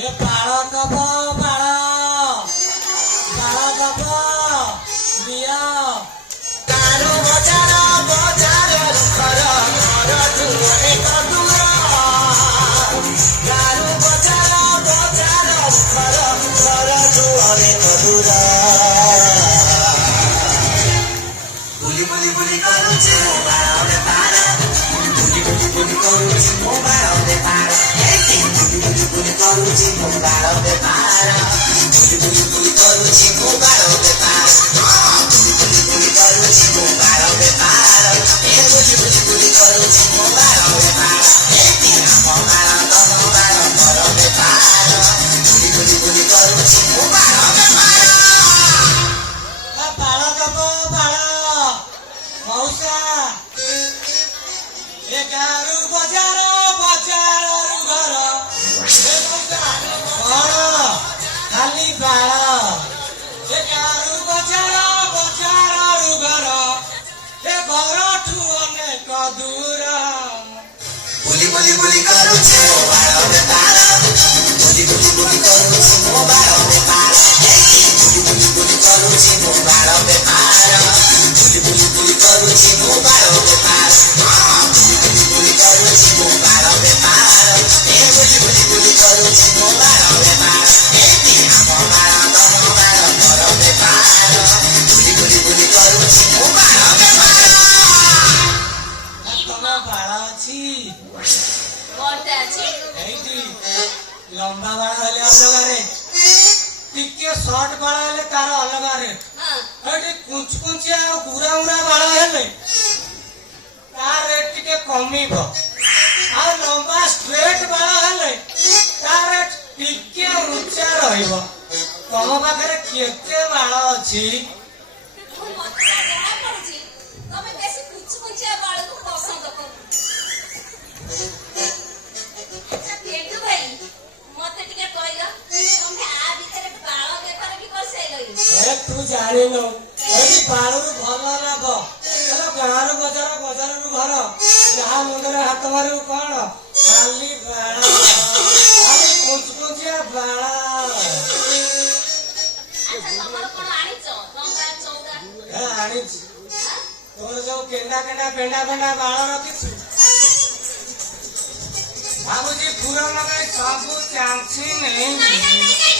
ଏ ବାଳ ଦବ ବାଳ ଦବ ଦିଅ କାରୁ ବଜାର ଘର ଘରଠୁ ଅନେକ ଦୂର କାରୁ ବଜାର ଘର ଘରଠୁ ଅନେକ ଦୂର ବୁଲି ବୁଲି ବୁଲି କରୁଛି ମୋ ବାଳ ବେପାର ବୁଲି ବୁଲି ବୁଲି କରୁଛି ମୋ ବାଳ ବେପାର ବୁଲି ବୁଲି ବୁଲି କରୁଛି ମୋ ବାଳ ବେପାର ବୁଲି ବୁଲି ବୁଲି କରୁଛି ମୋ ବାଳ ବେପାର ବୁଲି ବୁଲି ବୁଲି କରୁଛି ମୋ ବାଳ ବେପାର ବୁଲି ବୁଲି ବୁଲି କରୁଛି ମୋ ବାଳ ବେପାର ଆମ ବାଳ ତମ ବାଳ ମୋର ବେପାର ବୁଲି ବୁଲି ବୁଲି କରୁଛି ମୋ ବାଳ ବେପାର ବାଳ ଦବ ବାଳ ମଉସା ଏ ଗାରୁ ବଜାର ବଜାରରୁ ଘର କଣ ଖାଲି ବାଳ ଏ ଗାରୁ ବଜାର ବଜାରରୁ ଘର ଏ ଘରଠୁ ଅନେକ ଦୂର ବୁଲି ବୁଲି ବୁଲି କରୁଛି ମୋ ବାଳ ବେପାର ବୁଲି ବୁଲି ବୁଲି କରୁଛି ମୋ ବାଳ ବେପାର ବୁଲି ବୁଲି ବୁଲି କରୁଛି ମୋ ବାଳ ବେପାର ବୁଲି ବୁଲି ବୁଲି କରୁଛି ମୋ ବାଳ ବେପାର ବୁଲି ବୁଲି ବୁଲି କରୁଛି ମୋ ବାଳ ବେପାର ବୁଲି ବୁଲି ବୁଲି କରୁଛି ମୋ ବାଳ ବେପାର ଆମ ବାଳ ତମ ବାଳ ମୋର ବେପାର ବୁଲି ବୁଲି ବୁଲି କରୁଛି ମୋ ବାଳ ବେପାର ତମ ବାଳ ଅଛି এইটি লম্বা বাড়া হলে অলগারে টিকে শর্ট বাড়া হলে তার অলগারে এইটি কুঞ্চকুঞ্চিয়া আর গুড়া গুড়া বাড়া হলে তার রেট টিকে কমিব আর লম্বা স্ট্রেট বাড়া হলে তার রেট টিকে উচ্চা রহিব তম পাখে কেতে বাড় আছে तू जानी नो बालू भल लाभ गाँव बजार बजार घर जहाँ मुंडे हाथ मारू कौन खाली बाल खाली कुचकुचिया बाल आनी तोर जो केंडा केंडा पेंडा पेंडा बाल रखी भावुजी पूरा लगे सब चांसी नहीं